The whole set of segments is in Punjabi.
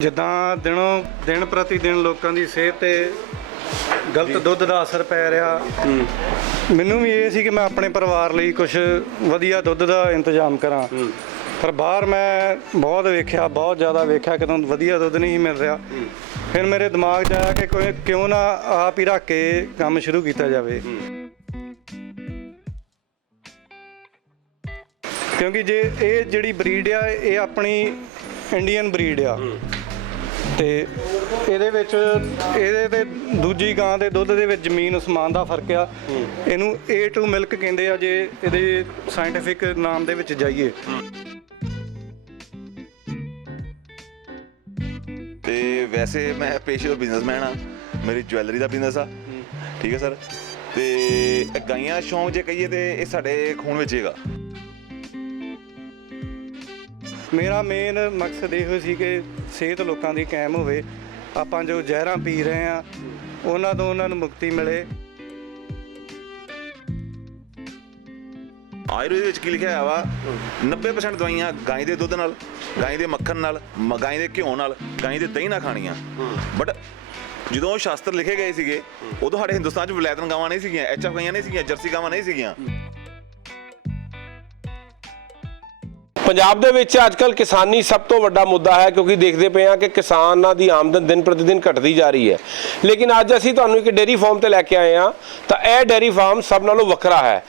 ਜਿੱਦਾਂ ਦਿਨ ਪ੍ਰਤੀ ਦਿਨ ਲੋਕਾਂ ਦੀ ਸਿਹਤ ਤੇ ਗਲਤ ਦੁੱਧ ਦਾ ਅਸਰ ਪੈ ਰਿਹਾ। ਮੈਨੂੰ ਵੀ ਇਹ ਸੀ ਕਿ ਮੈਂ ਆਪਣੇ ਪਰਿਵਾਰ ਲਈ ਕੁਝ ਵਧੀਆ ਦੁੱਧ ਦਾ ਇੰਤਜ਼ਾਮ ਕਰਾਂ, ਪਰ ਬਾਹਰ ਮੈਂ ਬਹੁਤ ਵੇਖਿਆ, ਬਹੁਤ ਜ਼ਿਆਦਾ ਵੇਖਿਆ, ਕਿਤੋਂ ਵਧੀਆ ਦੁੱਧ ਨਹੀਂ ਮਿਲ ਰਿਹਾ। ਫਿਰ ਮੇਰੇ ਦਿਮਾਗ 'ਚ ਆਇਆ ਕਿ ਕਿਉਂ ਨਾ ਆਪ ਹੀ ਰੱਖ ਕੇ ਕੰਮ ਸ਼ੁਰੂ ਕੀਤਾ ਜਾਵੇ, ਕਿਉਂਕਿ ਜੇ ਇਹ ਜਿਹੜੀ ਬਰੀਡ ਆ ਇਹ ਆਪਣੀ ਇੰਡੀਅਨ ਬਰੀਡ ਆ ਤੇ ਇਹਦੇ ਤੇ ਦੂਜੀ ਗਾਂ ਦੇ ਦੁੱਧ ਦੇ ਵਿੱਚ ਜ਼ਮੀਨ ਅਸਮਾਨ ਦਾ ਫਰਕ ਆ। ਇਹਨੂੰ A2 ਮਿਲਕ ਕਹਿੰਦੇ ਆ ਜੇ ਇਹਦੇ ਸਾਇੰਟੀਫਿਕ ਨਾਮ ਦੇ ਵਿੱਚ ਜਾਈਏ। ਤੇ ਵੈਸੇ ਮੈਂ ਪੇਸ਼ੇ ਦਾ ਬਿਜ਼ਨਸਮੈਨ ਆ, ਮੇਰੀ ਜਵੈਲਰੀ ਦਾ ਬਿਜ਼ਨਸ ਆ, ਠੀਕ ਹੈ ਸਰ। ਤੇ ਗਾਈਆਂ ਸ਼ੌਂਕ ਜੇ ਕਹੀਏ ਤੇ ਇਹ ਸਾਡੇ ਖੂਨ ਵਿੱਚ ਹੈਗਾ। ਮੇਰਾ ਮੇਨ ਮਕਸਦ ਇਹੋ ਸੀ ਕਿ ਸਿਹਤ ਲੋਕਾਂ ਦੀ ਕਾਇਮ ਹੋਵੇ, ਆਪਾਂ ਜੋ ਜ਼ਹਿਰਾਂ ਪੀ ਰਹੇ ਆ ਉਹਨਾਂ ਤੋਂ ਉਹਨਾਂ ਨੂੰ ਮੁਕਤੀ ਮਿਲੇ। ਆਯੁਰਵੇਦ ਵਿੱਚ ਕੀ ਲਿਖਿਆ ਹੋਇਆ ਵਾ, 90% ਦਵਾਈਆਂ ਗਾਂ ਦੇ ਦੁੱਧ ਨਾਲ, ਗਾਂ ਦੇ ਮੱਖਣ ਨਾਲ, ਗਾਂ ਦੇ ਘਿਓ ਨਾਲ, ਗਾਂ ਦੇ ਦਹੀਂ ਨਾਲ ਖਾਣੀਆਂ। ਬਟ ਜਦੋਂ ਉਹ ਸ਼ਾਸਤਰ ਲਿਖੇ ਗਏ ਸੀਗੇ ਉਦੋਂ ਸਾਡੇ ਹਿੰਦੁਸਤਾਨ 'ਚ ਵਲੈਤਨ ਗਾਵਾਂ ਨਹੀਂ ਸੀਗੀਆਂ, HF ਗਾਈਆਂ ਨਹੀਂ ਸੀਗੀਆਂ, ਜਰਸੀ ਗਾਵਾਂ ਨਹੀਂ ਸੀਗੀਆਂ। ਪੰਜਾਬ ਦੇ ਵਿੱਚ ਅੱਜ ਕੱਲ੍ਹ ਕਿਸਾਨੀ ਸਭ ਤੋਂ ਵੱਡਾ ਮੁੱਦਾ ਹੈ, ਕਿਉਂਕਿ ਦੇਖਦੇ ਪਏ ਹਾਂ ਕਿ ਕਿਸਾਨਾਂ ਦੀ ਆਮਦਨ ਦਿਨ ਪ੍ਰਤੀ ਦਿਨ ਘਟਦੀ ਜਾ ਰਹੀ ਹੈ। ਲੇਕਿਨ ਅੱਜ ਅਸੀਂ ਤੁਹਾਨੂੰ ਇੱਕ ਡੇਅਰੀ ਫਾਰਮ ਤੇ ਲੈ ਕੇ ਆਏ ਹਾਂ, ਤਾਂ ਇਹ ਡੇਅਰੀ ਫਾਰਮ ਸਭ ਨਾਲੋਂ ਵੱਖਰਾ ਹੈ।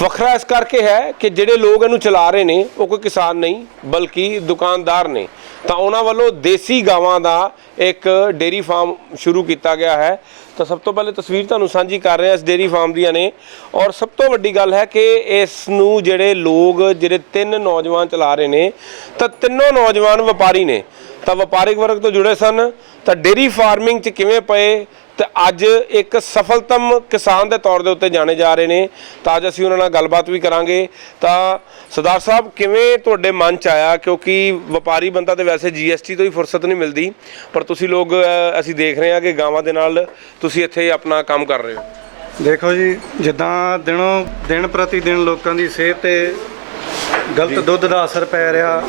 ਵੱਖਰਾ ਇਸ ਕਰਕੇ ਹੈ ਕਿ ਜਿਹੜੇ ਲੋਕ ਇਹਨੂੰ ਚਲਾ ਰਹੇ ਨੇ ਉਹ ਕੋਈ ਕਿਸਾਨ ਨਹੀਂ ਬਲਕਿ ਦੁਕਾਨਦਾਰ ਨੇ, ਤਾਂ ਉਹਨਾਂ ਵੱਲੋਂ ਦੇਸੀ ਗਾਵਾਂ ਦਾ ਇੱਕ ਡੇਅਰੀ ਫਾਰਮ ਸ਼ੁਰੂ ਕੀਤਾ ਗਿਆ ਹੈ। ਤਾਂ ਸਭ ਤੋਂ ਪਹਿਲੇ ਤਸਵੀਰ ਤੁਹਾਨੂੰ ਸਾਂਝੀ ਕਰ ਰਹੇ ਹਾਂ ਇਸ ਡੇਅਰੀ ਫਾਰਮ ਦੀਆਂ ਨੇ, ਔਰ ਸਭ ਤੋਂ ਵੱਡੀ ਗੱਲ ਹੈ ਕਿ ਇਸ ਨੂੰ ਜਿਹੜੇ ਲੋਕ ਜਿਹੜੇ 3 ਨੌਜਵਾਨ ਚਲਾ ਰਹੇ ਨੇ, ਤਾਂ ਤਿੰਨੋਂ ਨੌਜਵਾਨ ਵਪਾਰੀ ਨੇ, ਤਾਂ ਵਪਾਰਿਕ ਵਰਗ ਤੋਂ ਜੁੜੇ ਸਨ, ਤਾਂ ਡੇਅਰੀ ਫਾਰਮਿੰਗ 'ਚ ਕਿਵੇਂ ਪਏ ਤੇ ਅੱਜ ਇੱਕ ਸਫਲਤਮ ਕਿਸਾਨ ਦੇ ਤੌਰ ਦੇ ਉੱਤੇ ਜਾਣੇ ਜਾ ਰਹੇ ਨੇ। ਤਾਂ ਅੱਜ ਅਸੀਂ ਉਹਨਾਂ ਨਾਲ ਗੱਲਬਾਤ ਵੀ ਕਰਾਂਗੇ। ਤਾਂ ਸਰਦਾਰ ਸਾਹਿਬ, ਕਿਵੇਂ ਤੁਹਾਡੇ ਮਨ 'ਚ ਆਇਆ, ਕਿਉਂਕਿ ਵਪਾਰੀ ਬੰਦਾ ਤੇ ਵੈਸੇ GST ਤੋਂ ਹੀ ਫੁਰਸਤ ਨਹੀਂ ਮਿਲਦੀ, ਪਰ ਤੁਸੀਂ ਲੋਕ ਅਸੀਂ ਦੇਖ ਰਹੇ ਹਾਂ ਕਿ ਗਾਵਾਂ ਦੇ ਨਾਲ ਤੁਸੀਂ ਇੱਥੇ ਆਪਣਾ ਕੰਮ ਕਰ ਰਹੇ ਹੋ। ਦੇਖੋ ਜੀ, ਜਿੱਦਾਂ ਦਿਨ ਪ੍ਰਤੀ ਦਿਨ ਲੋਕਾਂ ਦੀ ਸਿਹਤ ਤੇ ਗਲਤ ਦੁੱਧ ਦਾ ਅਸਰ ਪੈ ਰਿਹਾ,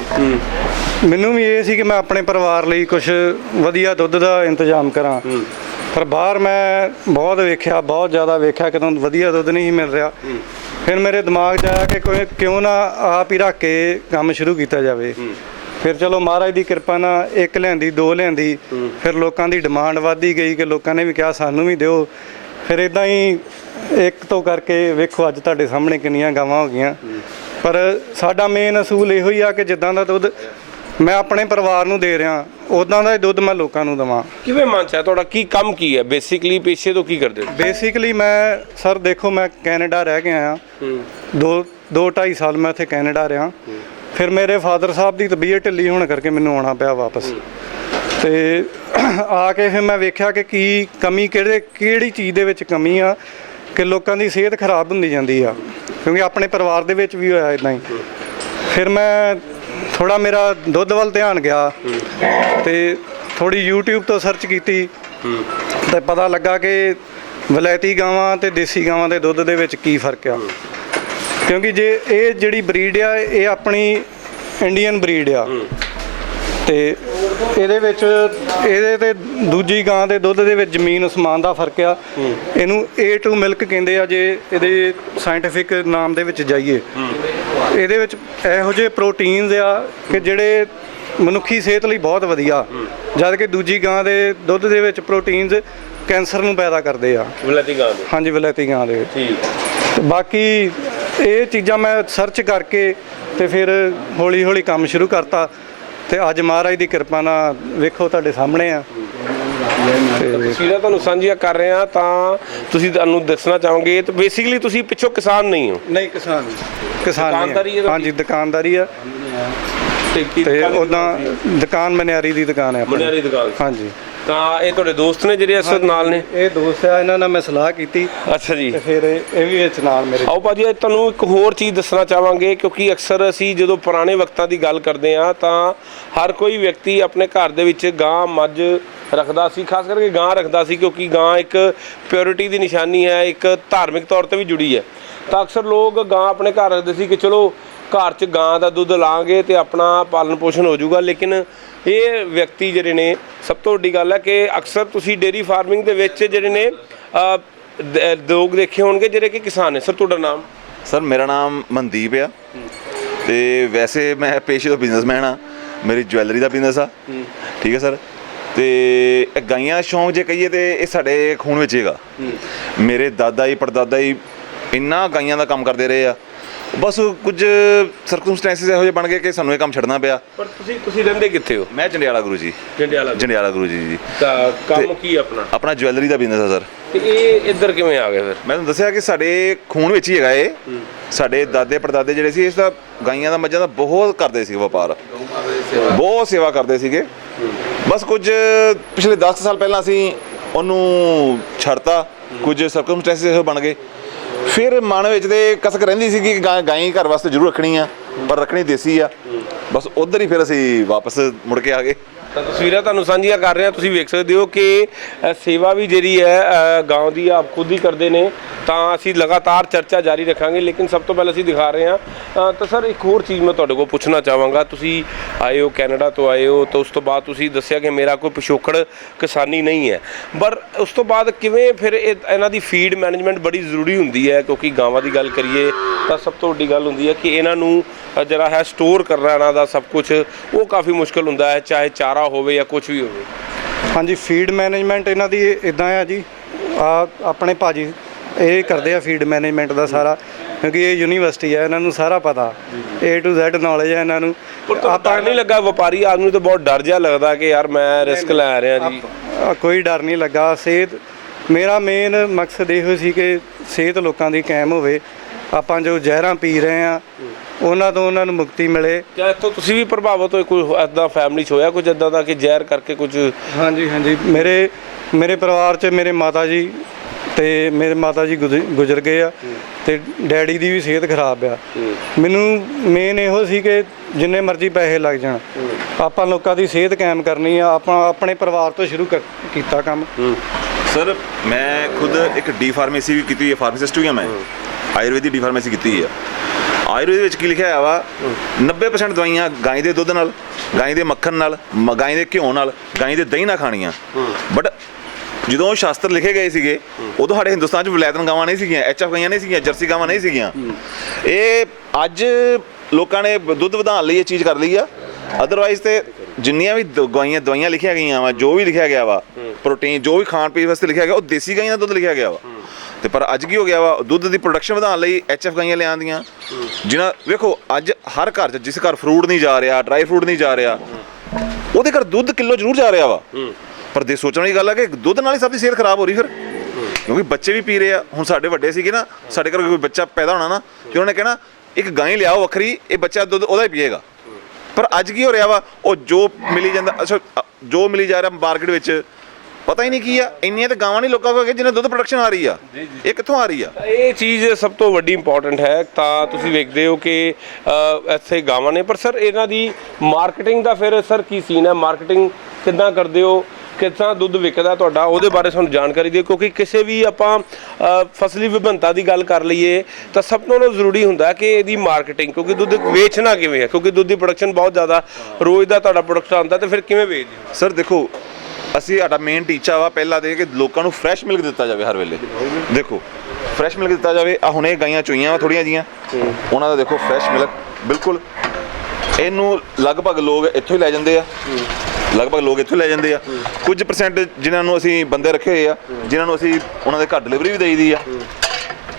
ਮੈਨੂੰ ਵੀ ਇਹ ਸੀ ਕਿ ਮੈਂ ਆਪਣੇ ਪਰਿਵਾਰ ਲਈ ਕੁਝ ਵਧੀਆ ਦੁੱਧ ਦਾ ਇੰਤਜ਼ਾਮ ਕਰਾਂ, ਪਰ ਬਾਹਰ ਮੈਂ ਬਹੁਤ ਵੇਖਿਆ, ਬਹੁਤ ਜ਼ਿਆਦਾ ਵੇਖਿਆ, ਕਿਤੋਂ ਵਧੀਆ ਦੁੱਧ ਨਹੀਂ ਮਿਲ ਰਿਹਾ। ਫਿਰ ਮੇਰੇ ਦਿਮਾਗ 'ਚ ਆਇਆ ਕਿ ਕਿਉਂ ਨਾ ਆਪ ਹੀ ਰੱਖ ਕੇ ਕੰਮ ਸ਼ੁਰੂ ਕੀਤਾ ਜਾਵੇ। ਫਿਰ ਚਲੋ ਮਹਾਰਾਜ ਦੀ ਕਿਰਪਾ ਨਾਲ 1 ਲਿਆਂਦੀ, 2 ਲਿਆਂਦੀ, ਫਿਰ ਲੋਕਾਂ ਦੀ ਡਿਮਾਂਡ ਵੱਧਦੀ ਗਈ ਕਿ ਲੋਕਾਂ ਨੇ ਵੀ ਕਿਹਾ ਸਾਨੂੰ ਵੀ ਦਿਓ। ਫਿਰ ਇੱਦਾਂ ਹੀ ਇੱਕ ਤੋਂ ਕਰਕੇ ਵੇਖੋ ਅੱਜ ਤੁਹਾਡੇ ਸਾਹਮਣੇ ਕਿੰਨੀਆਂ ਗਾਵਾਂ ਹੋ ਗਈਆਂ। ਪਰ ਸਾਡਾ ਮੇਨ ਅਸੂਲ ਇਹੋ ਹੀ ਆ ਕਿ ਜਿੱਦਾਂ ਦਾ ਦੁੱਧ ਮੈਂ ਆਪਣੇ ਪਰਿਵਾਰ ਨੂੰ ਦੇ ਰਿਹਾ, ਉੱਦਾਂ ਦਾ ਹੀ ਦੁੱਧ ਮੈਂ ਲੋਕਾਂ ਨੂੰ ਦੇਵਾਂ। ਕਿਵੇਂ ਮਨ 'ਚ ਹੈ ਤੁਹਾਡਾ, ਕੀ ਕੰਮ ਕੀ ਹੈ ਬੇਸਿਕਲੀ, ਪੇਸ਼ੇ ਤੋਂ ਕੀ ਕਰਦੇ ਹੋ? ਬੇਸਿਕਲੀ ਮੈਂ ਸਰ ਦੇਖੋ, ਮੈਂ ਕੈਨੇਡਾ ਰਹਿ ਕੇ ਆਇਆ, 2-2.5 ਸਾਲ ਮੈਂ ਇੱਥੇ ਕੈਨੇਡਾ ਰਿਹਾ। ਫਿਰ ਮੇਰੇ ਫਾਦਰ ਸਾਹਿਬ ਦੀ ਤਬੀਅਤ ਢਿੱਲੀ ਹੋਣ ਕਰਕੇ ਮੈਨੂੰ ਆਉਣਾ ਪਿਆ ਵਾਪਸ, ਤੇ ਆ ਕੇ ਫਿਰ ਮੈਂ ਵੇਖਿਆ ਕਿ ਕੀ ਕਮੀ, ਕਿਹੜੀ ਚੀਜ਼ ਦੇ ਵਿੱਚ ਕਮੀ ਆ ਕਿ ਲੋਕਾਂ ਦੀ ਸਿਹਤ ਖਰਾਬ ਹੁੰਦੀ ਜਾਂਦੀ ਆ, ਕਿਉਂਕਿ ਆਪਣੇ ਪਰਿਵਾਰ ਦੇ ਵਿੱਚ ਵੀ ਹੋਇਆ ਇੱਦਾਂ ਹੀ। ਫਿਰ ਮੈਂ ਥੋੜਾ ਮੇਰਾ ਦੁੱਧ ਵੱਲ ਧਿਆਨ ਗਿਆ ਤੇ ਥੋੜੀ YouTube ਤੋਂ ਸਰਚ ਕੀਤੀ ਤੇ ਪਤਾ ਲੱਗਾ ਕਿ ਵਲੈਤੀ ਗਾਵਾਂ ਤੇ ਦੇਸੀ ਗਾਵਾਂ ਦੇ ਦੁੱਧ ਦੇ ਵਿੱਚ ਕੀ ਫਰਕ ਆ, ਕਿਉਂਕਿ ਜੇ ਇਹ ਜਿਹੜੀ ਬਰੀਡ ਆ ਇਹ ਆਪਣੀ ਇੰਡੀਅਨ ਬਰੀਡ ਆ ਤੇ ਇਹਦੇ ਤੇ ਦੂਜੀ ਗਾਂ ਦੇ ਦੁੱਧ ਦੇ ਵਿੱਚ ਜ਼ਮੀਨ ਅਸਮਾਨ ਦਾ ਫਰਕ ਆ। ਇਹਨੂੰ A2 ਮਿਲਕ ਕਹਿੰਦੇ ਆ ਜੇ ਇਹਦੇ ਸਾਇੰਟੀਫਿਕ ਨਾਮ ਦੇ ਵਿੱਚ ਜਾਈਏ। ਇਹਦੇ ਵਿੱਚ ਇਹੋ ਜਿਹੇ ਪ੍ਰੋਟੀਨਸ ਆ ਕਿ ਜਿਹੜੇ ਮਨੁੱਖੀ ਸਿਹਤ ਲਈ ਬਹੁਤ ਵਧੀਆ, ਜਦ ਕਿ ਦੂਜੀ ਗਾਂ ਦੇ ਦੁੱਧ ਦੇ ਵਿੱਚ ਪ੍ਰੋਟੀਨਸ ਕੈਂਸਰ ਨੂੰ ਪੈਦਾ ਕਰਦੇ ਆ। ਵਲੈਤੀ ਗਾਂ ਦੇ? ਹਾਂਜੀ, ਵਲੈਤੀ ਗਾਂ ਦੇ। ਠੀਕ। ਬਾਕੀ ਇਹ ਚੀਜ਼ਾਂ ਮੈਂ ਸਰਚ ਕਰਕੇ ਤੇ ਫਿਰ ਹੌਲੀ ਹੌਲੀ ਕੰਮ ਸ਼ੁਰੂ ਕਰਤਾ, ਤੇ ਅੱਜ ਮਹਾਰਾਜ ਦੀ ਕਿਰਪਾ ਨਾਲ ਵੇਖੋ ਤੁਹਾਡੇ ਸਾਹਮਣੇ ਆ। ਤਸਵੀਰਾਂ ਤੁਹਾਨੂੰ ਸਾਂਝੀਆਂ ਕਰ ਰਹੇ ਹਾਂ, ਤਾਂ ਤੁਸੀਂ ਤੁਹਾਨੂੰ ਦੱਸਣਾ ਚਾਹੋਗੇ ਤਾਂ ਬੇਸਿਕਲੀ ਤੁਸੀਂ ਪਿੱਛੋਂ ਕਿਸਾਨ ਨਹੀਂ ਹੋ? ਨਹੀਂ, ਕਿਸਾਨ ਦੁਕਾਨਦਾਰੀ ਹੈ? ਹਾਂਜੀ, ਦੁਕਾਨਦਾਰੀ ਆ। ਤੇ ਉੱਦਾਂ ਦੁਕਾਨ ਮਨਿਆਰੀ ਦੀ ਦੁਕਾਨ ਹੈ, ਮਨਿਆਰੀ ਦੁਕਾਨ। ਹਾਂਜੀ। ਤਾਂ ਇਹ ਤੁਹਾਡੇ ਦੋਸਤ ਨੇ ਜਿਹੜੇ ਇਸ ਨਾਲ ਨੇ? ਇਹ ਦੋਸਤ ਆ, ਇਹਨਾਂ ਨਾਲ ਮੈਂ ਸਲਾਹ ਕੀਤੀ। ਅੱਛਾ ਜੀ। ਤੇ ਫਿਰ ਇਹ ਵੀ ਵਿੱਚ ਨਾਲ ਮੇਰੇ। ਆਓ ਭਾਜੀ, ਤੁਹਾਨੂੰ ਇੱਕ ਹੋਰ ਚੀਜ਼ ਦੱਸਣਾ ਚਾਹਾਂਗੇ, ਕਿਉਂਕਿ ਅਕਸਰ ਅਸੀਂ ਜਦੋਂ ਪੁਰਾਣੇ ਵਕਤਾਂ ਦੀ ਗੱਲ ਕਰਦੇ ਹਾਂ ਤਾਂ ਹਰ ਕੋਈ ਵਿਅਕਤੀ ਆਪਣੇ ਘਰ ਦੇ ਵਿੱਚ ਗਾਂ ਮੱਝ ਰੱਖਦਾ ਸੀ, ਖਾਸ ਕਰਕੇ ਗਾਂ ਰੱਖਦਾ ਸੀ, ਕਿਉਂਕਿ ਗਾਂ ਇੱਕ ਪਿਓਰਿਟੀ ਦੀ ਨਿਸ਼ਾਨੀ ਹੈ, ਇੱਕ ਧਾਰਮਿਕ ਤੌਰ ਤੇ ਵੀ ਜੁੜੀ ਹੈ। ਤਾਂ ਅਕਸਰ ਲੋਕ ਗਾਂ ਆਪਣੇ ਘਰ ਰੱਖਦੇ ਸੀ ਕਿ ਚਲੋ ਘਰ 'ਚ ਗਾਂ ਦਾ ਦੁੱਧ ਲਾਂਗੇ ਤੇ ਆਪਣਾ ਪਾਲਣ ਪੋਸ਼ਣ ਹੋ ਜਾਊਗਾ। ਲੇਕਿਨ ਇਹ ਵਿਅਕਤੀ ਜਿਹੜੇ ਨੇ, ਸਭ ਤੋਂ ਵੱਡੀ ਗੱਲ ਹੈ ਕਿ ਅਕਸਰ ਤੁਸੀਂ ਡੇਅਰੀ ਫਾਰਮਿੰਗ ਦੇ ਵਿੱਚ ਜਿਹੜੇ ਨੇ ਲੋਕ ਦੇਖੇ ਹੋਣਗੇ ਜਿਹੜੇ ਕਿ ਕਿਸਾਨ ਨੇ। ਸਰ ਤੁਹਾਡਾ ਨਾਮ? ਸਰ ਮੇਰਾ ਨਾਮ ਮਨਦੀਪ ਆ ਤੇ ਵੈਸੇ ਮੈਂ ਪੇਸ਼ੇ ਤੋਂ ਬਿਜ਼ਨਸਮੈਨ ਆ। ਮੇਰੀ ਜਵੈਲਰੀ ਦਾ ਬਿਜ਼ਨਸ ਆ, ਠੀਕ ਹੈ ਸਰ। ਤੇ ਇਹ ਗਾਈਆਂ ਦਾ ਸ਼ੌਂਕ ਜੇ ਕਹੀਏ ਤੇ ਇਹ ਸਾਡੇ ਖੂਨ ਵਿੱਚ ਹੈਗਾ। ਮੇਰੇ ਦਾਦਾ ਜੀ ਪੜਦਾਦਾ ਜੀ ਇੰਨਾ ਗਾਈਆਂ ਦਾ ਕੰਮ ਕਰਦੇ ਰਹੇ ਆ, ਬਸ ਕੁਝ ਸਰਕਮਸਟੈਂਸਿਸ ਇਹੋ ਜਿਹੇ ਬਣ ਗਏ ਕਿ ਸਾਨੂੰ ਇਹ ਕੰਮ ਛੱਡਣਾ ਪਿਆ। ਪਰ ਤੁਸੀਂ ਰਹਿੰਦੇ ਕਿੱਥੇ ਹੋ? ਮੈਂ ਜੰਡਿਆਲਾ ਗੁਰੂ ਜੀ। ਜੰਡਿਆਲਾ ਗੁਰੂ ਜੀ। ਤਾਂ ਕੰਮ ਕੀ ਆਪਣਾ ਜਵੈਲਰੀ ਦਾ ਬਿਜ਼ਨਸ ਆ ਸਰ। ਤੇ ਇਹ ਇੱਧਰ ਕਿਵੇਂ ਆ ਗਏ ਫਿਰ? ਮੈਂ ਤੁਹਾਨੂੰ ਦੱਸਿਆ ਕਿ ਸਾਡੇ ਖੂਨ ਵਿੱਚ ਹੀ ਹੈਗਾ ਇਹ। ਸਾਡੇ ਦਾਦੇ ਪੜਦਾਦੇ ਜਿਹੜੇ ਸੀ ਇਸ ਦਾ ਗਾਈਆਂ ਦਾ ਮੱਝਾਂ ਦਾ ਬਹੁਤ ਕਰਦੇ ਸੀ ਵਪਾਰ, ਬਹੁਤ ਸੇਵਾ ਕਰਦੇ ਸੀਗੇ। ਬਸ ਕੁਝ ਪਿਛਲੇ 10 ਸਾਲ ਪਹਿਲਾਂ ਅਸੀਂ ਉਹਨੂੰ ਛੱਡਤਾ, ਕੁਝ ਸਰਕਮਸਟੈਂਸਿਸ ਇਹੋ ਬਣ ਗਏ। ਫਿਰ ਮਨ ਵਿੱਚ ਤੇ ਕਸਕ ਰਹਿੰਦੀ ਸੀਗੀ ਕਿ ਗਾਂ ਘਰ ਵਾਸਤੇ ਜ਼ਰੂਰ ਰੱਖਣੀ ਆ, ਪਰ ਰੱਖਣੀ ਦੇਸੀ ਆ। ਬਸ ਉਧਰ ਹੀ ਫਿਰ ਅਸੀਂ ਵਾਪਸ ਮੁੜ ਕੇ ਆ ਗਏ। ਤਾਂ ਤਸਵੀਰਾਂ ਤੁਹਾਨੂੰ ਸਾਂਝੀਆਂ ਕਰ ਰਹੇ ਹਾਂ, ਤੁਸੀਂ ਵੇਖ ਸਕਦੇ ਹੋ ਕਿ ਸੇਵਾ ਵੀ ਜਿਹੜੀ ਹੈ ਗਾਂਵ ਦੀ ਆਪ ਖੁਦ ਹੀ ਕਰਦੇ ਨੇ। ਤਾਂ ਅਸੀਂ ਲਗਾਤਾਰ ਚਰਚਾ ਜਾਰੀ ਰੱਖਾਂਗੇ, ਲੇਕਿਨ ਸਭ ਤੋਂ ਪਹਿਲਾਂ ਅਸੀਂ ਦਿਖਾ ਰਹੇ ਹਾਂ। ਤਾਂ ਸਰ ਇੱਕ ਹੋਰ ਚੀਜ਼ ਮੈਂ ਤੁਹਾਡੇ ਕੋਲ ਪੁੱਛਣਾ ਚਾਹਾਂਗਾ। ਤੁਸੀਂ ਆਏ ਹੋ, ਕੈਨੇਡਾ ਤੋਂ ਆਏ ਹੋ, ਤਾਂ ਉਸ ਤੋਂ ਬਾਅਦ ਤੁਸੀਂ ਦੱਸਿਆ ਕਿ ਮੇਰਾ ਕੋਈ ਪਿਛੋਕੜ ਕਿਸਾਨੀ ਨਹੀਂ ਹੈ, ਪਰ ਉਸ ਤੋਂ ਬਾਅਦ ਕਿਵੇਂ ਫਿਰ ਇਹਨਾਂ ਦੀ ਫੀਡ ਮੈਨੇਜਮੈਂਟ ਬੜੀ ਜ਼ਰੂਰੀ ਹੁੰਦੀ ਹੈ, ਕਿਉਂਕਿ ਗਾਵਾਂ ਦੀ ਗੱਲ ਕਰੀਏ ਤਾਂ ਸਭ ਤੋਂ ਵੱਡੀ ਗੱਲ ਹੁੰਦੀ ਹੈ ਕਿ ਇਹਨਾਂ ਨੂੰ ਜਿਹੜਾ ਹੈ ਸਟੋਰ ਕਰਨਾ ਇਹਨਾਂ ਦਾ ਸਭ ਕੁਝ ਉਹ ਕਾਫੀ ਮੁਸ਼ਕਲ ਹੁੰਦਾ ਹੈ, ਚਾਹੇ ਚਾਰਾ ਹੋਵੇ ਜਾਂ ਕੁਝ ਵੀ ਹੋਵੇ। ਹਾਂਜੀ, ਫੀਡ ਮੈਨੇਜਮੈਂਟ ਇਹਨਾਂ ਦੀ ਇਦਾਂ ਆ ਜੀ, ਆਪਣੇ ਭਾਜੀ ਇਹ ਕਰਦੇ ਆ ਫੀਡ ਮੈਨੇਜਮੈਂਟ ਦਾ ਸਾਰਾ, ਕਿਉਂਕਿ ਇਹ ਯੂਨੀਵਰਸਿਟੀ ਹੈ, ਇਹਨਾਂ ਨੂੰ ਸਾਰਾ ਪਤਾ, A to Z ਨੌਲੇਜ ਹੈ ਇਹਨਾਂ ਨੂੰ। ਆਪਾਂ ਨਹੀਂ ਲੱਗਾ ਵਪਾਰੀ ਆਦਮੀ ਨੂੰ ਤਾਂ ਬਹੁਤ ਡਰ ਜਿਹਾ ਲੱਗਦਾ ਕਿ ਯਾਰ ਮੈਂ ਰਿਸਕ ਲੈ ਰਿਹਾ ਜੀ? ਕੋਈ ਡਰ ਨਹੀਂ ਲੱਗਾ। ਮੇਰਾ ਮੇਨ ਮਕਸਦ ਇਹੋ ਸੀ ਕਿ ਸਿਹਤ ਲੋਕਾਂ ਦੀ ਕਾਇਮ ਹੋਵੇ। ਆਪਾਂ ਜੋ ਜ਼ਹਿਰਾਂ ਪੀ ਰਹੇ ਆ ਉਹਨਾਂ ਤੋਂ ਉਹਨਾਂ ਨੂੰ ਮੁਕਤੀ ਮਿਲੇ। ਕਿਆ ਇੱਥੋਂ ਤੁਸੀਂ ਵੀ ਪ੍ਰਭਾਵਿਤ ਹੋਏ? ਕੋਈ ਇੱਦਾਂ ਫੈਮਿਲੀ 'ਚ ਹੋਇਆ ਕੁਝ ਇੱਦਾਂ ਦਾ ਕਿ ਜ਼ਹਿਰ ਕਰਕੇ ਕੁਝ? ਹਾਂਜੀ, ਮੇਰੇ ਪਰਿਵਾਰ 'ਚ ਮੇਰੇ ਮਾਤਾ ਜੀ ਗੁਜ਼ਰ ਗਏ ਆ ਤੇ ਡੈਡੀ ਦੀ ਵੀ ਸਿਹਤ ਖਰਾਬ ਆ। ਮੈਨੂੰ ਮੇਨ ਇਹੋ ਸੀ ਕਿ ਜਿੰਨੇ ਮਰਜ਼ੀ ਪੈਸੇ ਲੱਗ ਜਾਣ, ਆਪਾਂ ਲੋਕਾਂ ਦੀ ਸਿਹਤ ਕਾਇਮ ਕਰਨੀ ਆ। ਆਪਾਂ ਆਪਣੇ ਪਰਿਵਾਰ ਤੋਂ ਸ਼ੁਰੂ ਕੀਤਾ ਕੰਮ। ਸਰ ਮੈਂ ਖੁਦ ਇੱਕ ਡੀ ਫਾਰਮੇਸੀ ਵੀ ਕੀਤੀ ਹੈ, ਫਾਰਮਾਸਿਸਟ ਵੀ ਹਾਂ ਮੈਂ। ਆਯੁਰਵੇਦੀ ਡੀ ਫਾਰਮੇਸੀ ਕੀਤੀ ਹੈ। ਆਯੁਰਵੇਦ ਵਿੱਚ ਕੀ ਲਿਖਿਆ ਹੋਇਆ ਵਾ? 90% ਦਵਾਈਆਂ ਗਾਂ ਦੇ ਦੁੱਧ ਨਾਲ, ਗਾਂ ਦੇ ਮੱਖਣ ਨਾਲ, ਗਾਂ ਦੇ ਘਿਓ ਨਾਲ, ਗਾਂ ਦੇ ਦਹੀਂ ਨਾਲ ਖਾਣੀਆਂ। ਬਟ ਜਦੋਂ ਸ਼ਾਸਤਰ ਲਿਖੇ ਗਏ ਸੀਗੇ ਉਦੋਂ ਸਾਡੇ ਹਿੰਦੁਸਤਾਨ 'ਚ ਵਲੈਤਨ ਗਾਵਾਂ ਨਹੀਂ ਸੀਗੀਆਂ, HF ਗਾਈਆਂ ਨਹੀਂ ਸੀਗੀਆਂ, ਜਰਸੀ ਗਾਵਾਂ ਨਹੀਂ ਸੀਗੀਆਂ। ਇਹ ਅੱਜ ਲੋਕਾਂ ਨੇ ਦੁੱਧ ਵਧਾਉਣ ਲਈ ਇਹ ਚੀਜ਼ ਕਰ ਲਈ ਆ। ਅਦਰਵਾਈਜ਼ ਤੇ ਜਿੰਨੀਆਂ ਵੀ ਦਵਾਈਆਂ ਲਿਖੀਆਂ ਗਈਆਂ ਵਾ, ਜੋ ਵੀ ਲਿਖਿਆ ਗਿਆ ਵਾ, ਪ੍ਰੋਟੀਨ ਜੋ ਵੀ ਖਾਣ ਪੀਣ ਵਾਸਤੇ ਲਿਖਿਆ ਗਿਆ, ਉਹ ਦੇਸੀ ਗਾਈਆਂ ਦਾ ਦੁੱਧ ਲਿਖਿਆ ਗਿਆ ਵਾ। ਤੇ ਪਰ ਅੱਜ ਕੀ ਹੋ ਗਿਆ ਵਾ, ਦੁੱਧ ਦੀ ਪ੍ਰੋਡਕਸ਼ਨ ਵਧਾਉਣ ਲਈ HF ਗਾਈਆਂ ਲਿਆਂਦੀਆਂ। ਜਿਨ੍ਹਾਂ ਵੇਖੋ ਅੱਜ ਹਰ ਘਰ 'ਚ, ਜਿਸ ਘਰ ਫਰੂਟ ਨਹੀਂ ਜਾ ਰਿਹਾ, ਡਰਾਈ ਫਰੂਟ ਨਹੀਂ ਜਾ ਰਿਹਾ, ਉਹਦੇ ਘਰ ਦੁੱਧ ਕਿਲੋ ਜ਼ਰੂਰ ਜਾ ਰਿਹਾ ਵਾ। ਪਰ ਦੇ ਸੋਚਣ ਵਾਲੀ ਗੱਲ ਹੈ ਕਿ ਦੁੱਧ ਨਾਲ ਹੀ ਸਭ ਦੀ ਸਿਹਤ ਖਰਾਬ ਹੋ ਰਹੀ ਫਿਰ, ਕਿਉਂਕਿ ਬੱਚੇ ਵੀ ਪੀ ਰਹੇ ਆ। ਹੁਣ ਸਾਡੇ ਵੱਡੇ ਸੀਗੇ ਨਾ, ਸਾਡੇ ਘਰ ਕੋਈ ਬੱਚਾ ਪੈਦਾ ਹੋਣਾ ਨਾ, ਤੇ ਉਹਨਾਂ ਨੇ ਕਹਿਣਾ ਇੱਕ ਗਾਂ ਲਿਆਓ ਵੱਖਰੀ, ਇਹ ਬੱਚਾ ਦੁੱਧ ਉਹਦਾ ਹੀ ਪੀਏਗਾ। ਪਰ ਅੱਜ ਕੀ ਹੋ ਰਿਹਾ ਵਾ, ਉਹ ਜੋ ਮਿਲੀ ਜਾਂਦਾ, ਜੋ ਮਿਲੀ ਜਾ ਰਿਹਾ ਮਾਰਕੀਟ ਵਿੱਚ, ਪਤਾ ਹੀ ਨਹੀਂ ਕੀ ਆ। ਇੰਨੀਆਂ ਤਾਂ ਗਾਵਾਂ ਨਹੀਂ ਲੋਕਾਂ ਕੋਲ ਜਿਹਨਾਂ ਦੁੱਧ ਪ੍ਰੋਡਕਸ਼ਨ ਆ ਰਹੀ ਆ, ਇਹ ਕਿੱਥੋਂ ਆ ਰਹੀ ਆ? ਇਹ ਚੀਜ਼ ਸਭ ਤੋਂ ਵੱਡੀ ਇੰਪੋਰਟੈਂਟ ਹੈ। ਤਾਂ ਤੁਸੀਂ ਵੇਖਦੇ ਹੋ ਕਿ ਇੱਥੇ ਗਾਵਾਂ ਨੇ, ਪਰ ਸਰ ਇਹਨਾਂ ਦੀ ਮਾਰਕੀਟਿੰਗ ਦਾ ਫਿਰ ਸਰ ਕੀ ਸੀਨ ਹੈ? ਮਾਰਕੀਟਿੰਗ ਕਿੱਦਾਂ ਕਰਦੇ ਹੋ? ਕਿੱਦਾਂ ਦੁੱਧ ਵਿਕਦਾ ਤੁਹਾਡਾ? ਉਹਦੇ ਬਾਰੇ ਸਾਨੂੰ ਜਾਣਕਾਰੀ ਦਿਓ, ਕਿਉਂਕਿ ਕਿਸੇ ਵੀ ਆਪਾਂ ਫਸਲੀ ਵਿਭਿੰਨਤਾ ਦੀ ਗੱਲ ਕਰ ਲਈਏ ਤਾਂ ਸਭ ਤੋਂ ਜ਼ਰੂਰੀ ਹੁੰਦਾ ਕਿ ਇਹਦੀ ਮਾਰਕੀਟਿੰਗ, ਕਿਉਂਕਿ ਦੁੱਧ ਵੇਚਣਾ ਕਿਵੇਂ ਹੈ, ਕਿਉਂਕਿ ਦੁੱਧ ਦੀ ਪ੍ਰੋਡਕਸ਼ਨ ਬਹੁਤ ਜ਼ਿਆਦਾ ਰੋਜ਼ ਦਾ ਤੁਹਾਡਾ ਪ੍ਰੋਡਕਟ ਆਉਂਦਾ, ਤੇ ਫਿਰ ਕਿਵੇਂ ਵੇਚਦੇ ਹੋ? ਸਰ ਦੇਖੋ, ਸਾਡਾ ਮੇਨ ਟੀਚਾ ਵਾ ਪਹਿਲਾਂ ਦੇ ਕਿ ਲੋਕਾਂ ਨੂੰ ਫਰੈਸ਼ ਮਿਲਕ ਦਿੱਤਾ ਜਾਵੇ। ਹਰ ਵੇਲੇ ਦੇਖੋ ਫਰੈਸ਼ ਮਿਲਕ ਦਿੱਤਾ ਜਾਵੇ। ਆ ਹੁਣੇ ਗਾਈਆਂ ਚੋਈਆਂ ਵਾ ਥੋੜੀਆਂ ਜੀਆਂ, ਉਹਨਾਂ ਦਾ ਦੇਖੋ ਫਰੈਸ਼ ਮਿਲਕ ਬਿਲਕੁਲ। ਇਹਨੂੰ ਲਗਭਗ ਲੋਕ ਇੱਥੋਂ ਹੀ ਲੈ ਜਾਂਦੇ ਆ, ਕੁਝ ਪਰਸੈਂਟ ਜਿਨ੍ਹਾਂ ਨੂੰ ਅਸੀਂ ਬੰਦੇ ਰੱਖੇ ਹੋਏ ਆ, ਜਿਨ੍ਹਾਂ ਨੂੰ ਅਸੀਂ ਉਹਨਾਂ ਦੇ ਘਰ ਡਿਲੀਵਰੀ ਵੀ ਦੇਈਦੀ ਆ।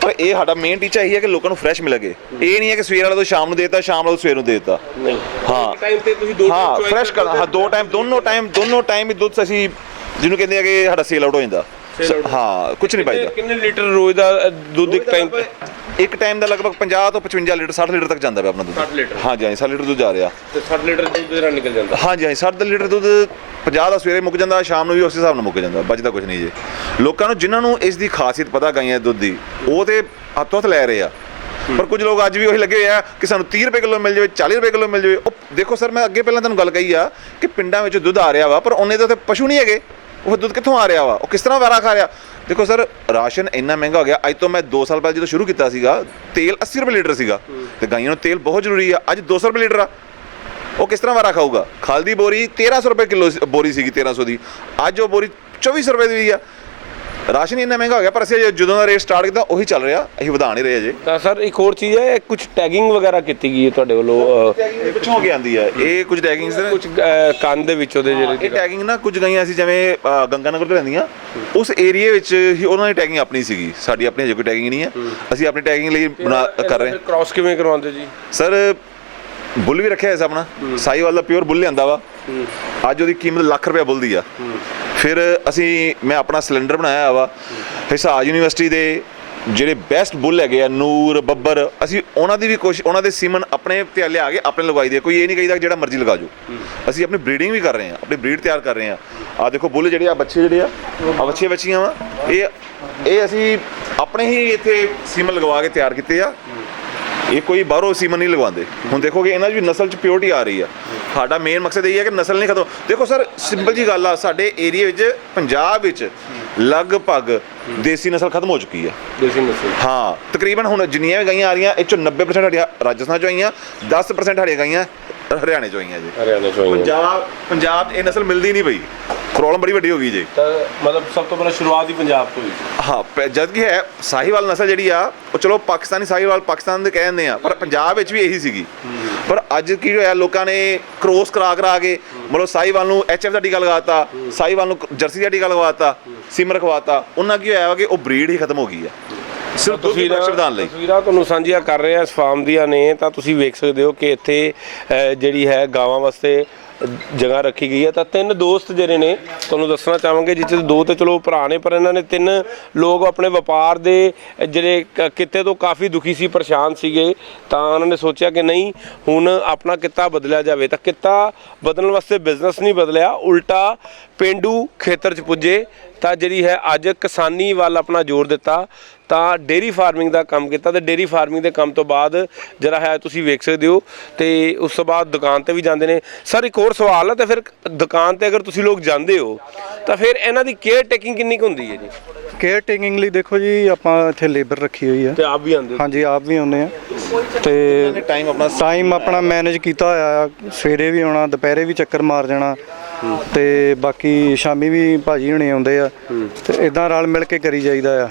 ਪਰ ਇਹ ਸਾਡਾ ਮੇਨ ਟੀਚਾ ਇਹੀ ਹੈ ਕਿ ਲੋਕਾਂ ਨੂੰ ਫਰੈਸ਼ ਮਿਲੇਗੇ। ਇਹ ਨਹੀਂ ਹੈ ਕਿ ਸਵੇਰ ਵਾਲਾ ਤੋਂ ਸ਼ਾਮ ਨੂੰ ਦੇ ਦਿੱਤਾ, ਸ਼ਾਮ ਵਾਲਾ ਤੋਂ ਸਵੇਰ ਨੂੰ ਦੇ ਦਿੱਤਾ। ਹਾਂ, ਟਾਈਮ ਤੇ ਤੁਸੀਂ ਦੋ ਹਾਂ ਫਰੈਸ਼ ਕਰਨਾ। ਹਾਂ, ਦੋਨੋਂ ਟਾਈਮ ਹੀ ਦੁੱਧ ਅਸੀਂ ਜਿਹਨੂੰ ਕਹਿੰਦੇ ਆ ਕਿ ਸਾਡਾ ਸੇਲ ਆਊਟ ਹੋ ਜਾਂਦਾ। ਹਾਂ, ਕੁਝ ਨਹੀਂ ਪਾਈਦਾ। ਕਿੰਨੇ ਲੀਟਰ ਰੋਜ਼ ਦਾ ਦੁੱਧ ਇੱਕ ਟਾਈਮ ਦਾ ਲਗਭਗ 50 ਤੋਂ 55 ਲੀਟਰ 60 ਲੀਟਰ ਤੱਕ ਜਾਂਦਾ ਪਿਆ ਆਪਣਾ ਦੁੱਧ। 60 ਲੀਟਰ? ਹਾਂਜੀ 60 ਲੀਟਰ ਦੁੱਧ ਜਾ ਰਿਹਾ। ਤੇ 60 ਲੀਟਰ ਦੁੱਧ ਜਿਹੜਾ ਨਿਕਲ ਜਾਂਦਾ? ਹਾਂਜੀ 60 ਲੀਟਰ ਦੁੱਧ 50 ਦਾ ਸਵੇਰੇ ਮੁੱਕ ਜਾਂਦਾ, ਸ਼ਾਮ ਨੂੰ ਵੀ ਉਸੇ ਹਿਸਾਬ ਨਾਲ ਮੁੱਕ ਜਾਂਦਾ, ਬਚਦਾ ਕੁਝ ਨਹੀਂ ਜੇ। ਲੋਕਾਂ ਨੂੰ ਜਿਨ੍ਹਾਂ ਨੂੰ ਇਸ ਦੀ ਖਾਸੀਅਤ ਪਤਾ ਗਾਈਆਂ ਦੇ ਦੁੱਧ ਦੀ, ਉਹ ਤੇ ਹੱਥੋਂ ਹੱਥ ਲੈ ਰਹੇ ਆ। ਪਰ ਕੁਝ ਲੋਕ ਅੱਜ ਵੀ ਉਹੀ ਲੱਗੇ ਹੋਏ ਆ ਕਿ ਸਾਨੂੰ 30 ਰੁਪਏ ਕਿਲੋ ਮਿਲ ਜਾਵੇ, 40 ਰੁਪਏ ਕਿਲੋ ਮਿਲ ਜਾਵੇ। ਉਹ ਦੇਖੋ ਸਰ, ਮੈਂ ਅੱਗੇ ਪਹਿਲਾਂ ਤੁਹਾਨੂੰ ਗੱਲ ਕਹੀ ਆ ਕਿ ਪਿੰਡਾਂ ਵਿੱਚ ਦੁੱਧ ਆ ਰਿਹਾ ਵਾ, ਪਰ ਉਹਨੇ ਤਾਂ ਉੱਥੇ ਪਸ਼ੂ ਨਹੀਂ ਹੈਗੇ। ਉਹ ਦੁੱਧ ਕਿੱਥੋਂ ਆ ਰਿਹਾ ਵਾ, ਉਹ ਕਿਸ ਤਰ੍ਹਾਂ ਵਾਰਾ ਖਾ ਰਿਹਾ। ਦੇਖੋ ਸਰ, ਰਾਸ਼ਨ ਇੰਨਾ ਮਹਿੰਗਾ ਹੋ ਗਿਆ। ਅੱਜ ਤੋਂ ਮੈਂ 2 ਸਾਲ ਪਹਿਲਾਂ ਜਦੋਂ ਸ਼ੁਰੂ ਕੀਤਾ ਸੀਗਾ, ਤੇਲ 80 ਰੁਪਏ ਲੀਟਰ ਸੀਗਾ, ਤੇ ਗਾਈਆਂ ਨੂੰ ਤੇਲ ਬਹੁਤ ਜ਼ਰੂਰੀ ਆ। ਅੱਜ 200 ਰੁਪਏ ਲੀਟਰ ਆ, ਉਹ ਕਿਸ ਤਰ੍ਹਾਂ ਵਾਰਾ ਖਾਊਗਾ। ਖਲ ਦੀ ਬੋਰੀ 1300 ਰੁਪਏ ਕਿਲੋ ਬੋਰੀ ਸੀਗੀ, 1300 ਦੀ, ਅੱਜ ਉਹ ਬੋਰੀ 2400 ਰੁਪਏ ਦੀ ਆ। ਰਾਸ਼ਨ ਇੰਨਾ ਮਹਿੰਗਾ ਹੋ ਗਿਆ, ਪਰ ਅਸੀਂ ਜਦੋਂ ਦਾ ਰੇਟ ਸਟਾਰਟ ਕੀਤਾ ਉਹੀ ਚੱਲ ਰਿਹਾ, ਅਸੀਂ ਵਧਾ ਨਹੀਂ ਰਹੇ ਅਜੇ। ਤਾਂ ਸਰ ਇੱਕ ਹੋਰ ਚੀਜ਼ ਹੈ, ਕੁਝ ਟੈਗਿੰਗ ਵਗੈਰਾ ਕੀਤੀ ਗਈ ਹੈ ਤੁਹਾਡੇ ਵੱਲੋਂ? ਇਹ ਪਿੱਛੋਂ ਹੋ ਕੇ ਆਉਂਦੀ ਹੈ ਇਹ ਕੁਝ ਟੈਗਿੰਗਸ ਨੇ, ਕੁਝ ਕੰਨ ਦੇ ਵਿੱਚ ਉਹਦੇ ਜਿਹੜੇ ਇਹ ਟੈਗਿੰਗ ਨਾ ਕੁਝ ਗਾਈਆਂ ਅਸੀਂ ਜਿਵੇਂ ਗੰਗਾਨਗਰ ਤੋਂ ਲੈਂਦੀਆਂ, ਉਸ ਏਰੀਏ ਵਿੱਚ ਹੀ ਉਹਨਾਂ ਦੀ ਟੈਗਿੰਗ ਆਪਣੀ ਸੀਗੀ, ਸਾਡੀ ਆਪਣੀ ਹਜੇ ਕੋਈ ਟੈਗਿੰਗ ਨਹੀਂ ਹੈ। ਅਸੀਂ ਆਪਣੀ ਟੈਗਿੰਗ ਲਈ ਕਰ ਰਹੇ ਹਾਂ। ਕ੍ਰਾਸ ਕਿਵੇਂ ਕਰਵਾਉਂਦੇ ਜੀ? ਸਰ ਬੁੱਲ ਵੀ ਰੱਖਿਆ ਹੈ ਆਪਣਾ, ਸਾਈਵਾਲ ਦਾ ਪਿਓਰ ਬੁੱਲ ਲਿਆਂਦਾ ਵਾ, ਅੱਜ ਉਹਦੀ ਕੀਮਤ ਲੱਖ ਰੁਪਏ ਬੁੱਲ ਦੀ ਆ। ਫਿਰ ਮੈਂ ਆਪਣਾ ਸਿਲੰਡਰ ਬਣਾਇਆ ਵਾ, ਹਿਸਾਰ ਯੂਨੀਵਰਸਿਟੀ ਦੇ ਜਿਹੜੇ ਬੈਸਟ ਬੁੱਲ ਹੈਗੇ ਆ, ਨੂਰ, ਬੱਬਰ, ਅਸੀਂ ਉਹਨਾਂ ਦੀ ਵੀ ਕੋਸ਼ਿਸ਼, ਉਹਨਾਂ ਦੇ ਸੀਮਨ ਆਪਣੇ ਤੇ ਲਿਆ ਕੇ ਆਪਣੇ ਲਗਵਾਈ ਦੇ। ਕੋਈ ਇਹ ਨਹੀਂ ਕਹੀਦਾ ਜਿਹੜਾ ਮਰਜ਼ੀ ਲਗਾ ਜਾਓ। ਅਸੀਂ ਆਪਣੀ ਬਰੀਡਿੰਗ ਵੀ ਕਰ ਰਹੇ ਹਾਂ, ਆਪਣੀ ਬਰੀਡ ਤਿਆਰ ਕਰ ਰਹੇ ਹਾਂ। ਆਹ ਦੇਖੋ ਬੁੱਲ ਜਿਹੜੇ ਆ, ਬੱਚੇ ਜਿਹੜੇ ਆ, ਬੱਚੀਆਂ ਵਾ, ਇਹ ਅਸੀਂ ਆਪਣੇ ਹੀ ਇੱਥੇ ਸੀਮਨ ਲਗਵਾ ਕੇ ਤਿਆਰ ਕੀਤੇ ਆ। ਇਹ ਕੋਈ ਬਾਹਰੋਂ ਸੀਮਨ ਨਹੀਂ ਲਗਵਾਉਂਦੇ। ਹੁਣ ਦੇਖੋਗੇ ਇਹਨਾਂ 'ਚ ਵੀ ਨਸਲ 'ਚ ਪਿਓਰਟੀ ਆ ਰਹੀ ਆ। ਸਾਡਾ ਮੇਨ ਮਕਸਦ ਇਹ ਹੈ ਕਿ ਨਸਲ ਨਹੀਂ ਖਤਮ। ਦੇਖੋ ਸਰ, ਸਿੰਪਲ ਜੀ ਗੱਲ ਆ, ਸਾਡੇ ਏਰੀਆ ਵਿੱਚ, ਪੰਜਾਬ ਵਿੱਚ ਲਗਭਗ ਦੇਸੀ ਨਸਲ ਖਤਮ ਹੋ ਚੁੱਕੀ ਆ। ਦੇਸੀ ਨਸਲ, ਹਾਂ, ਤਕਰੀਬਨ ਹੁਣ ਜਿੰਨੀਆਂ ਵੀ ਗਾਈਆਂ ਆ ਰਹੀਆਂ, ਇਹ 'ਚੋਂ 90% ਸਾਡੀਆਂ ਰਾਜਸਥਾਨ 'ਚੋਂ ਆਈਆਂ, 10% ਸਾਡੀਆਂ ਗਾਈਆਂ ਹਰਿਆਣੇ 'ਚੋਂ ਆਈਆਂ ਜੀ। ਹਰਿਆਣੇ ਚੋਂ ਆਈਆਂ। ਪੰਜਾਬ ਇਹ ਨਸਲ ਮਿਲਦੀ ਨਹੀਂ ਪਈ, ਪ੍ਰੋਬਲਮ ਬੜੀ ਵੱਡੀ ਹੋ ਗਈ ਜੀ। ਤਾਂ ਮਤਲਬ ਸਭ ਤੋਂ ਪਹਿਲਾਂ ਸ਼ੁਰੂਆਤ ਹੀ ਪੰਜਾਬ ਤੋਂ ਹੋਈ। ਹਾਂ, ਜਦ ਕਿ ਹੈ ਸਾਹੀਵਾਲ ਨਸਲ ਜਿਹੜੀ ਆ, ਉਹ ਚਲੋ ਪਾਕਿਸਤਾਨੀ ਸਾਹੀਵਾਲ ਪਾਕਿਸਤਾਨ ਦੇ ਕਹਿੰਦੇ ਆ, ਪਰ ਪੰਜਾਬ ਵਿੱਚ ਵੀ ਇਹੀ ਸੀਗੀ। ਪਰ ਅੱਜ ਕੀ ਹੋਇਆ, ਲੋਕਾਂ ਨੇ ਕ੍ਰੋਸ ਕਰਾ ਕੇ ਮਤਲਬ ਸਾਹੀਵਾਲ ਨੂੰ HF ਦਾ ਟੀਕਾ ਲਗਾਤਾ, ਸਾਹੀਵਾਲ ਨੂੰ ਜਰਸੀ ਦਾ ਟੀਕਾ ਲਗਵਾਤਾ, ਸਿਮ ਰਖਵਾਤਾ। ਉਹਨਾਂ ਕੀ ਹੋਇਆ ਕਿ ਉਹ ਬਰੀਡ ਹੀ ਖਤਮ ਹੋ ਗਈ ਆ, ਸਿਰਫ ਦੁੱਧ ਦੀ ਵਧਾਉਣ ਲਈ। ਤਸਵੀਰਾਂ ਤੁਹਾਨੂੰ ਸਾਂਝੀਆਂ ਕਰ ਰਹੇ ਆ ਇਸ ਫਾਰਮ ਦੀਆਂ ਨੇ, ਤਾਂ ਤੁਸੀਂ ਵੇਖ ਸਕਦੇ ਹੋ ਕਿ ਇੱਥੇ ਜਿਹੜੀ ਹੈ ਗਾਵਾਂ ਵਾਸਤੇ ਜਗ੍ਹਾ ਰੱਖੀ ਗਈ ਹੈ। ਤਾਂ 3 ਦੋਸਤ ਜਿਹੜੇ ਨੇ ਤੁਹਾਨੂੰ ਦੱਸਣਾ ਚਾਹਾਂਗੇ, ਜਿਸ 'ਚ 2 ਤੇ ਚਲੋ ਭਰਾ ਨੇ, ਪਰ ਇਹਨਾਂ ਨੇ 3 ਲੋਕ ਆਪਣੇ ਵਪਾਰ ਦੇ ਜਿਹੜੇ ਕਿੱਤੇ ਤੋਂ ਕਾਫੀ ਦੁਖੀ ਸੀ, ਪਰੇਸ਼ਾਨ ਸੀਗੇ। ਤਾਂ ਉਹਨਾਂ ਨੇ ਸੋਚਿਆ ਕਿ ਨਹੀਂ, ਹੁਣ ਆਪਣਾ ਕਿੱਤਾ ਬਦਲਿਆ ਜਾਵੇ। ਤਾਂ ਕਿੱਤਾ ਬਦਲਣ ਵਾਸਤੇ ਬਿਜ਼ਨਸ ਨਹੀਂ ਬਦਲਿਆ, ਉਲਟਾ ਪੇਂਡੂ ਖੇਤਰ 'ਚ ਪੁੱਜੇ। ਤਾਂ ਜਿਹੜੀ ਹੈ ਅੱਜ ਕਿਸਾਨੀ ਵੱਲ ਆਪਣਾ ਜ਼ੋਰ ਦਿੱਤਾ, ਤਾਂ ਡੇਅਰੀ ਫਾਰਮਿੰਗ ਦਾ ਕੰਮ ਕੀਤਾ। ਤੇ ਡੇਅਰੀ ਫਾਰਮਿੰਗ ਦੇ ਕੰਮ ਤੋਂ ਬਾਅਦ ਜਿਹੜਾ ਹੈ ਤੁਸੀਂ ਵੇਖ ਸਕਦੇ ਹੋ, ਤੇ ਉਸ ਤੋਂ ਬਾਅਦ ਦੁਕਾਨ ਤੇ ਵੀ ਜਾਂਦੇ ਨੇ। ਸਰ ਇੱਕ ਹੋਰ ਸਵਾਲ ਹੈ, ਤੇ ਫਿਰ ਦੁਕਾਨ ਤੇ ਅਗਰ ਤੁਸੀਂ ਲੋਕ ਜਾਂਦੇ ਹੋ ਤਾਂ ਫਿਰ ਇਹਨਾਂ ਦੀ ਕੇਅਰ ਟੇਕਿੰਗ ਕਿੰਨੀ ਕੁ ਹੁੰਦੀ ਹੈ ਜੀ? ਕੇਅਰ ਟੇਕਿੰਗ ਲਈ ਦੇਖੋ ਜੀ, ਆਪਾਂ ਇੱਥੇ ਲੇਬਰ ਰੱਖੀ ਹੋਈ ਆ। ਤੇ ਆਪ ਵੀ ਆਉਂਦੇ ਹੋ? ਹਾਂਜੀ, ਆਪ ਵੀ ਆਉਂਦੇ ਆ। ਤੇ ਟਾਈਮ ਆਪਣਾ ਮੈਨੇਜ ਕੀਤਾ ਹੋਇਆ ਆ, ਸਵੇਰੇ ਵੀ ਆਉਣਾ, ਦੁਪਹਿਰੇ ਵੀ ਚੱਕਰ ਮਾਰ ਜਾਣਾ, ਤੇ ਬਾਕੀ ਸ਼ਾਮੀ ਵੀ ਭਾਜੀ ਹੁਣੇ ਆਉਂਦੇ ਆ। ਤੇ ਇਦਾਂ ਰਲ ਮਿਲ ਕੇ ਕਰੀ ਜਾਈਦਾ ਆ।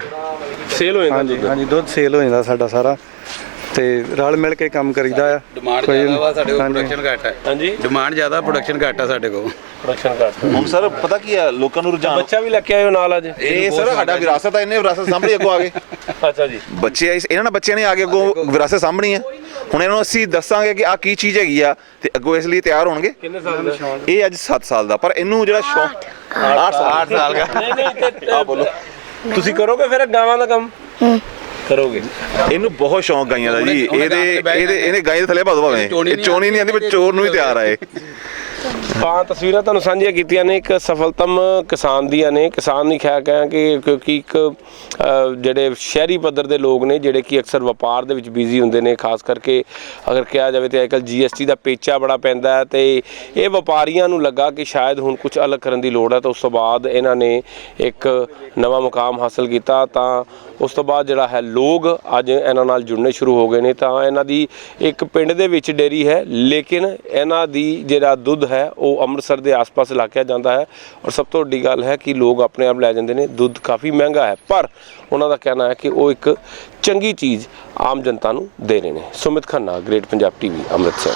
ਸੇਲ ਹੋ ਜਾਂਦਾ? ਹਾਂਜੀ, ਦੁੱਧ ਸੇਲ ਹੋ ਜਾਂਦਾ ਸਾਡਾ ਸਾਰਾ, ਤੇ ਰਲ ਮਿਲ ਕੇ ਕੰਮ ਕਰੀਦਾ ਆ। ਡਿਮਾਂਡ ਜ਼ਿਆਦਾ ਵਾ ਸਾਡੇ ਕੋਲ, ਪ੍ਰੋਡਕਸ਼ਨ ਘੱਟ ਹੈ। ਹਾਂਜੀ, ਡਿਮਾਂਡ ਜ਼ਿਆਦਾ, ਪ੍ਰੋਡਕਸ਼ਨ ਘੱਟ ਆ ਸਾਡੇ ਕੋਲ। ਪ੍ਰੋਡਕਸ਼ਨ ਘੱਟ। ਹੁਣ ਸਰ ਪਤਾ ਕੀ ਆ, ਲੋਕਾਂ ਨੂੰ ਰੁਝਾਨ, ਬੱਚਾ ਵੀ ਲੈ ਕੇ ਆਇਓ ਨਾਲ ਅੱਜ? ਇਹ ਸਰ ਸਾਡਾ ਵਿਰਾਸਤ ਆ, ਇਹਨੇ ਵਿਰਾਸਤ ਸਾਂਭਣੀ ਅੱਗੋਂ ਆ ਕੇ। ਅੱਛਾ ਜੀ। ਬੱਚਿਆਂ ਨੇ ਆ ਕੇ ਅੱਗੋਂ ਵਿਰਾਸਤ ਸਾਂਭਣੀ ਆ। ਹੁਣ ਇਹਨਾਂ ਨੂੰ ਅਸੀਂ ਦੱਸਾਂਗੇ ਕਿ ਆ ਕੀ ਚੀਜ਼ ਹੈਗੀ ਆ, ਤੇ ਅੱਗੋਂ ਇਸ ਲਈ ਤਿਆਰ ਹੋਣਗੇ। ਕਿੰਨੇ ਸਾਲ ਦਾ? ਇਹ ਅੱਜ 7 ਸਾਲ ਦਾ, ਪਰ ਇਹਨੂੰ ਜਿਹੜਾ ਸ਼ੌਕ 8 ਸਾਲ ਦਾ। ਨਹੀਂ ਨਹੀਂ, ਆ ਬੋਲੋ। ਤੁਸੀਂ ਕਰੋਗੇ ਫਿਰ ਗਾਵਾਂ ਦਾ ਕੰਮ? ਕਰੋਗੇ? ਇਹਨੂੰ ਬਹੁਤ ਸ਼ੌਂਕ ਗਾਈਆਂ ਦਾ ਜੀ। ਇਹਨੇ ਗਾਈ ਦੇ ਥੱਲੇ ਭਾ ਦੋ ਭਾਵੇਂ, ਇਹ ਚੋਣੀ ਨਹੀਂ ਆਂਦੀ, ਪਰ ਚੋਰ ਨੂੰ ਵੀ ਤਿਆਰ ਆਏ। ਹਾਂ, ਤਸਵੀਰਾਂ ਤੁਹਾਨੂੰ ਸਾਂਝੀਆਂ ਕੀਤੀਆਂ ਨੇ ਇੱਕ ਸਫਲਤਮ ਕਿਸਾਨ ਦੀਆਂ ਨੇ। ਕਿਸਾਨ ਨਹੀਂ ਖਿਆ ਕਹਿ ਕਿ, ਕਿਉਂਕਿ ਇੱਕ ਜਿਹੜੇ ਸ਼ਹਿਰੀ ਪੱਧਰ ਦੇ ਲੋਕ ਨੇ, ਜਿਹੜੇ ਕਿ ਅਕਸਰ ਵਪਾਰ ਦੇ ਵਿੱਚ ਬਿਜ਼ੀ ਹੁੰਦੇ ਨੇ, ਖਾਸ ਕਰਕੇ ਅਗਰ ਕਿਹਾ ਜਾਵੇ ਤਾਂ ਅੱਜਕੱਲ੍ਹ GST ਦਾ ਪੇਚਾ ਬੜਾ ਪੈਂਦਾ ਹੈ। ਤੇ ਇਹ ਵਪਾਰੀਆਂ ਨੂੰ ਲੱਗਾ ਕਿ ਸ਼ਾਇਦ ਹੁਣ ਕੁਝ ਅਲੱਗ ਕਰਨ ਦੀ ਲੋੜ ਹੈ। ਤਾਂ ਉਸ ਤੋਂ ਬਾਅਦ ਇਹਨਾਂ ਨੇ ਇੱਕ ਨਵਾਂ ਮੁਕਾਮ ਹਾਸਲ ਕੀਤਾ। ਤਾਂ ਉਸ ਤੋਂ ਬਾਅਦ ਜਿਹੜਾ ਹੈ ਲੋਕ ਅੱਜ ਇਹਨਾਂ ਨਾਲ ਜੁੜਨੇ ਸ਼ੁਰੂ ਹੋ ਗਏ ਨੇ। ਤਾਂ ਇਹਨਾਂ ਦੀ ਇੱਕ ਪਿੰਡ ਦੇ ਵਿੱਚ ਡੇਅਰੀ ਹੈ, ਲੇਕਿਨ ਇਹਨਾਂ ਦੀ ਜਿਹੜਾ ਦੁੱਧ ਹੈ ਉਹ ਅੰਮ੍ਰਿਤਸਰ ਦੇ ਆਸ-ਪਾਸ ਇਲਾਕਿਆਂ ਜਾਂਦਾ ਹੈ। ਔਰ ਸਭ ਤੋਂ ਵੱਡੀ ਗੱਲ ਹੈ ਕਿ ਲੋਕ ਆਪਣੇ ਆਪ ਲੈ ਜਾਂਦੇ ਨੇ। ਦੁੱਧ ਕਾਫੀ ਮਹਿੰਗਾ ਹੈ, ਪਰ ਉਹਨਾਂ ਦਾ ਕਹਿਣਾ ਹੈ ਕਿ ਉਹ ਇੱਕ ਚੰਗੀ ਚੀਜ਼ ਆਮ ਜਨਤਾ ਨੂੰ ਦੇ ਰਹੇ ਨੇ। Sumit Khanna, great Punjab TV, Amritsar.